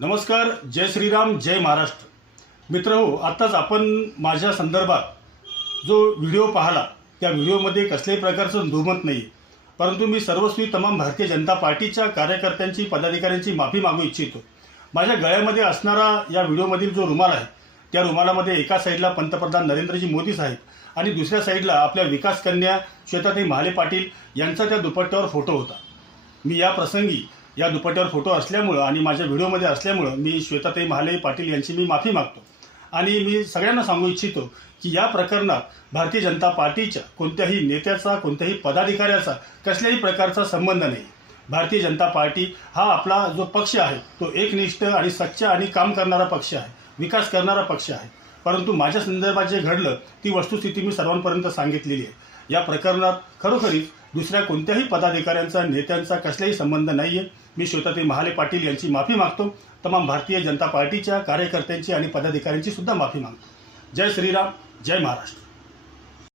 नमस्कार जय श्रीराम जय महाराष्ट्र. मित्र हो आत्ताच आपण माझ्या संदर्भात जो व्हिडिओ पाहिला त्या व्हिडिओमध्ये कसल्याही प्रकारचं दुमत नाही. परंतु मी सर्वस्वी तमाम भारतीय जनता पार्टीच्या कार्यकर्त्यांची पदाधिकाऱ्यांची माफी मागू इच्छितो. माझ्या गळ्यामध्ये असणारा या व्हिडिओमधील जो रुमाल आहे त्या रुमालामध्ये एका साईडला पंतप्रधान नरेंद्रजी मोदी साहेब आणि दुसऱ्या साईडला आपल्या विकास कन्या श्वेताताई महाले पाटील यांचा त्या दुपट्ट्यावर फोटो होता. मी या प्रसंगी या दुपट्ट्यावर फोटो असल्यामुळं आणि माझ्या व्हिडिओमध्ये असल्यामुळं मी श्वेताताई महाले पाटील यांची मी माफी मागतो. आणि मी सगळ्यांना सांगू इच्छितो की या प्रकरणात भारतीय जनता पार्टीच्या कोणत्याही नेत्याचा कोणत्याही पदाधिकाऱ्याचा कसल्याही प्रकारचा संबंध नाही. भारतीय जनता पार्टी हा आपला जो पक्ष आहे तो एकनिष्ठ आणि सच्चा आणि काम करणारा पक्ष आहे विकास करणारा पक्ष आहे. परंतु माझ्या संदर्भात जे घडलं ती वस्तुस्थिती मी सर्वांपर्यंत सांगितलेली आहे. या प्रकरणात खरोखरीच दुसऱ्या कोणत्याही पदाधिकाऱ्यांचा नेत्यांचा कसलाही संबंध नाही आहे मी श्वेतातील महाले पाटील यांची माफी मागतो. तमाम भारतीय जनता पार्टीच्या कार्यकर्त्यांची आणि पदाधिकाऱ्यांची सुद्धा माफी मागतो. जय श्रीराम जय महाराष्ट्र.